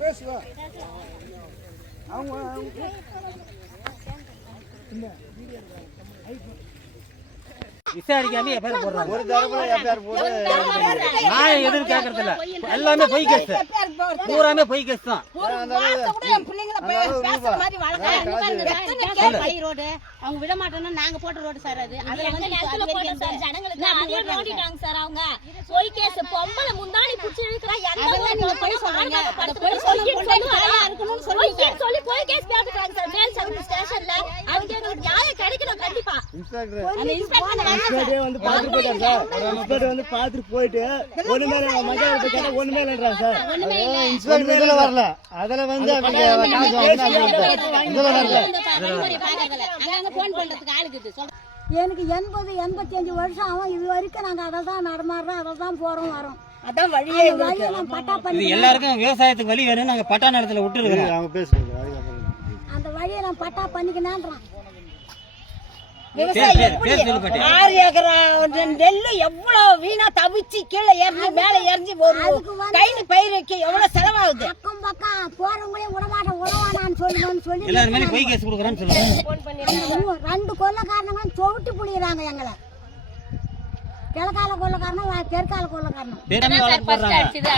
பேசுவா அவங்க விசாரிக்காம எஃப்ஐஆர் போடுறாங்க. ஒரு தரப்புல எஃப்ஐஆர் போடு. நான் எதுவும் கேக்குறது இல்ல. எல்லாமே பொய் கேஸ். பூராமே பொய் கேஸ் தான். அவங்க விட மாட்டோம்னா நாங்க போட்ட ரோடு சார் அது. அதுல வந்து ஜனங்களுக்கு அதே ஓடிட்டாங்க சார் அவங்க. பொய் கேஸ் பொம்பளை முந்தானி புடிச்சு இழுக்குறா. அதெல்லாம் நீங்க பொய் சொல்றீங்க. அத பொய் சொல்லி பொய் கேஸ் போட்டுட்டாங்க சார் மேல் சவுண்ட் ஸ்டேஷன்ல. அவங்க நியாயம் கிடைக்கணும் கண்டிப்பா. அந்த இன்ஸ்பெக்டர் வந்து பாத்துட்டு போயிட்டாங்க சார். இன்ஸ்பெக்டர் வந்து பாத்துட்டு போயிட்டு ஒண்ணுமே இல்ல மஜாவுக்கு கேட்டா ஒண்ணுமே இல்லன்றாங்க சார். இன்ஸ்பெக்டர் இதுல வரல. அதல வந்து அவங்க இதுல வரல. அங்க போன் பண்றதுக்கு ஆளுக்குது சொல்ற. எனக்கு 80-85 வருஷம் ஆகும். இது வரைக்கும் நாங்க அதை தான் நடமாடுறோம், அதை தான் போறோம் வரோம். அதான் வழியே பட்டா பண்ணி எல்லாருக்கும் விவசாயத்துக்கு வழி வேணும். நாங்க பட்டா நிலத்துல விட்டுருக்கோம். அவங்க பேசுறாங்க. அந்த வழியை நான் பட்டா பண்ணிக்கணும்ன்றான். 6 ஏக்கர் நெல்லு எவ்வளவு வீணா தவிச்சு கீழே ஏறி மேல எரிஞ்சு கையில பயிர் வைக்க எவ்வளவு செலவாகுது. பக்கம் பக்கம் போறவங்களையும் உடவானான்னு சொல்லி எல்லாருமே பொய் கேஸ் கொடுக்குறான்னு சொல்லுவாங்க. 2 கொள்ளக்காரங்களும் தொவிட்டு புடிக்கிறாங்க எங்களை. கிழக்கால கொள்ளக்காரனும் தெற்கால கொள்ளக்காரனும்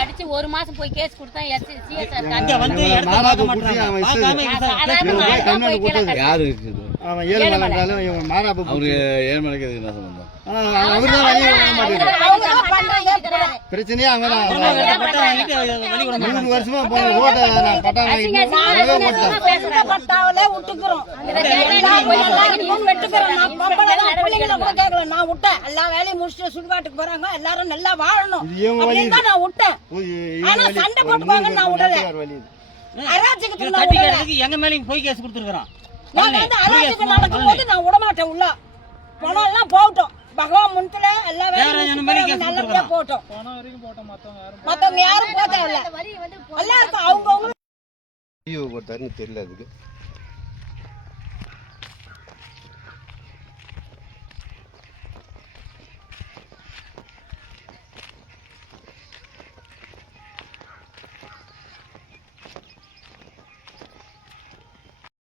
அடிச்சு 1 மாசம் போய் கேஸ் கொடுத்தா யாரு இருக்குது அவன் ஏழுமலை இருந்தாலும் இவன் மாறாப்பு அவரு ஏழுமலைக்கு எதுக்கு என்ன சம்பந்தம்? அவருதான் வழி வாங்க மாட்டேங்கிறாரு. பிரச்சனையே அங்கதான். 3 வருஷமா போன ஓட்ட பட்டா பட்டாவில விட்டுக்கிறோம். நான் விட்டேன். எல்லா வேலையும் முடிச்சுட்டு சுடுகாட்டுக்கு போறாங்க. எல்லாரும் நல்லா வாழணும் அப்படின்னு நான் விட்டேன். ஆனா சண்டை போட்டுவாங்க நான் விடல. எங்க மேலயும் பொய் கேஸ் கொடுத்துருக்கோம். நான் வந்து அராஜகம் நடக்கும்போது நான் விடமாட்டேன். உள்ள பணம் எல்லாம் போகட்டும். பகவான் முன்ல எல்லா வேலையும் நல்லபடியா போட்டோம். மத்தவங்க யாரும் போட்டா இல்ல. எல்லாருக்கும் அவங்கவுங்க தெரியல. அதுக்கு